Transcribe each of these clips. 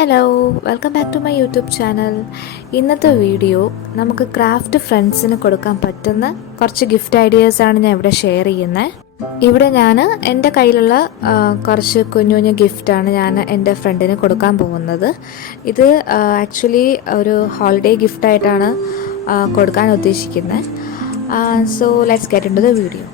Hello welcome back to my YouTube channel. ഇന്നത്തെ video നമുക്ക് craft ഫ്രണ്ട്സിന് കൊടുക്കാൻ പറ്റുന്ന കുറച്ച് ഗിഫ്റ്റ് ഐഡിയാസാണ് ഞാൻ ഇവിടെ ഷെയർ ചെയ്യുന്നത്. ഇവിടെ ഞാൻ എൻ്റെ കയ്യിലുള്ള കുറച്ച് കുഞ്ഞു കുഞ്ഞു ഗിഫ്റ്റാണ് ഞാൻ എൻ്റെ ഫ്രണ്ടിന് കൊടുക്കാൻ പോകുന്നത്. ഇത് ആക്ച്വലി ഒരു ഹോളിഡേ ഗിഫ്റ്റായിട്ടാണ് കൊടുക്കാൻ ഉദ്ദേശിക്കുന്നത്. So let's get into the video.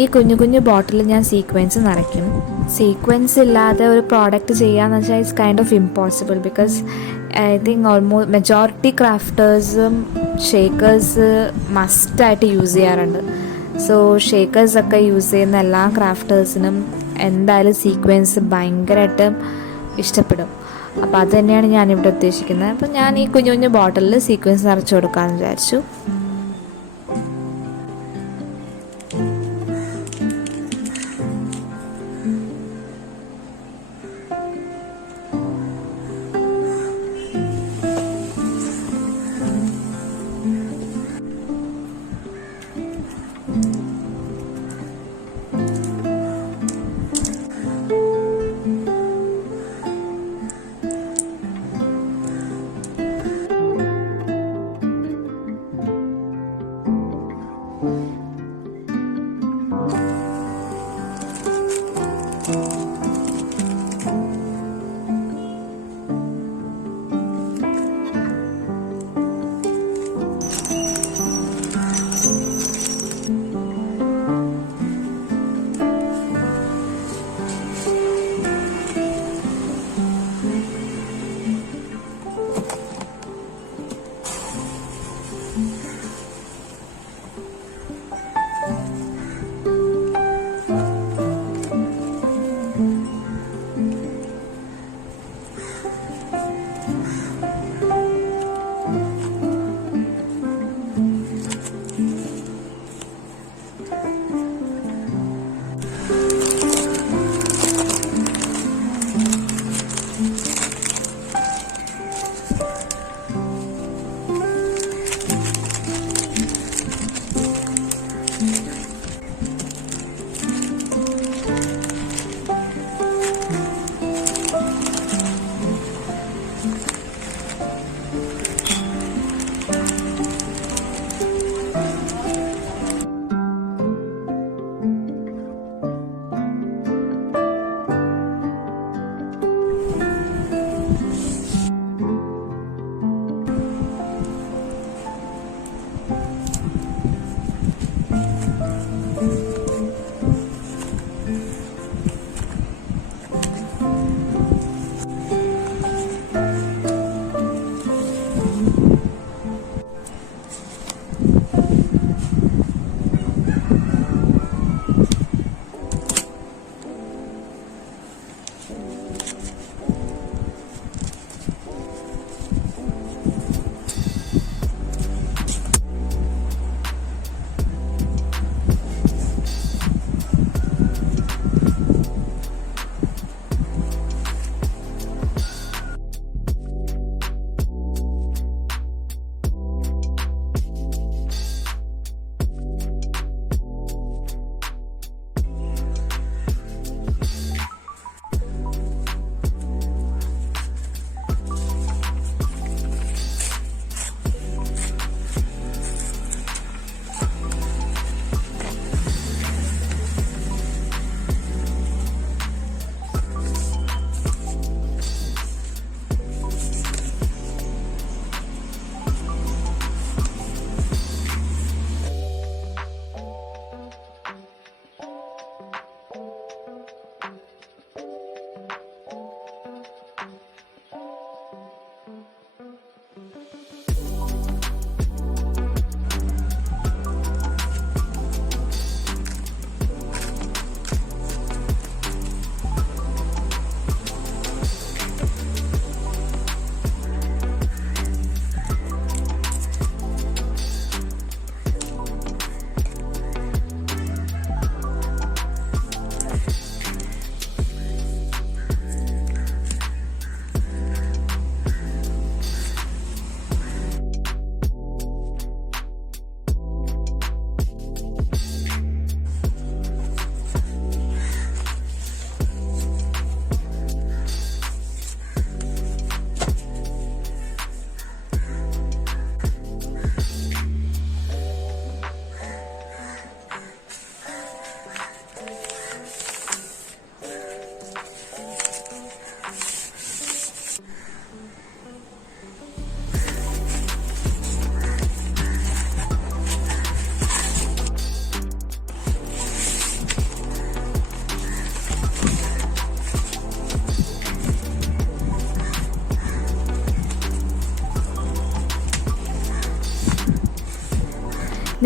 ഈ കുഞ്ഞു കുഞ്ഞു ബോട്ടിൽ ഞാൻ സീക്വൻസ് നിറയ്ക്കും. സീക്വൻസ് ഇല്ലാതെ ഒരു പ്രോഡക്റ്റ് ചെയ്യാന്ന് വെച്ചാൽ it's kind of impossible. Because I think almost majority ക്രാഫ്റ്റേഴ്സും ഷേക്കേഴ്സ് മസ്റ്റായിട്ട് യൂസ് ചെയ്യാറുണ്ട്. സോ ഷേക്കേഴ്സൊക്കെ യൂസ് ചെയ്യുന്ന എല്ലാ ക്രാഫ്റ്റേഴ്സിനും എന്തായാലും സീക്വൻസ് ഭയങ്കരമായിട്ട് ഇഷ്ടപ്പെടും. അപ്പോൾ അത് തന്നെയാണ് ഞാനിവിടെ ഉദ്ദേശിക്കുന്നത്. അപ്പോൾ ഞാൻ ഈ കുഞ്ഞു കുഞ്ഞു ബോട്ടിലിൽ സീക്വൻസ് നിറച്ച് കൊടുക്കാമെന്ന് വിചാരിച്ചു.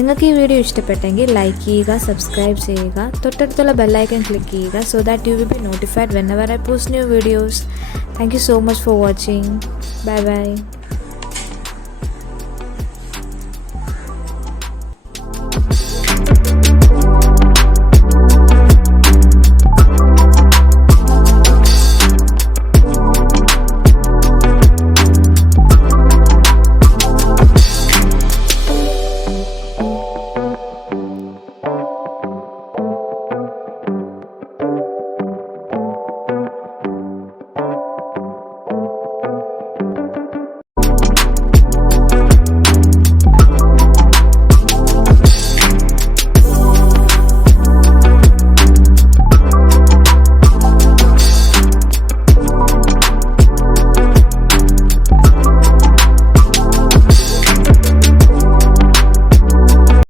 നിങ്ങൾക്ക് ഈ വീഡിയോ ഇഷ്ടപ്പെട്ടെങ്കിൽ ലൈക്ക് ചെയ്യുക, സബ്സ്ക്രൈബ് ചെയ്യുക, തൊട്ടടുത്തുള്ള ബെല്ലൈക്കൺ ക്ലിക്ക് ചെയ്യുക so that you will be notified whenever I post new videos. Thank you so much for watching. Bye bye.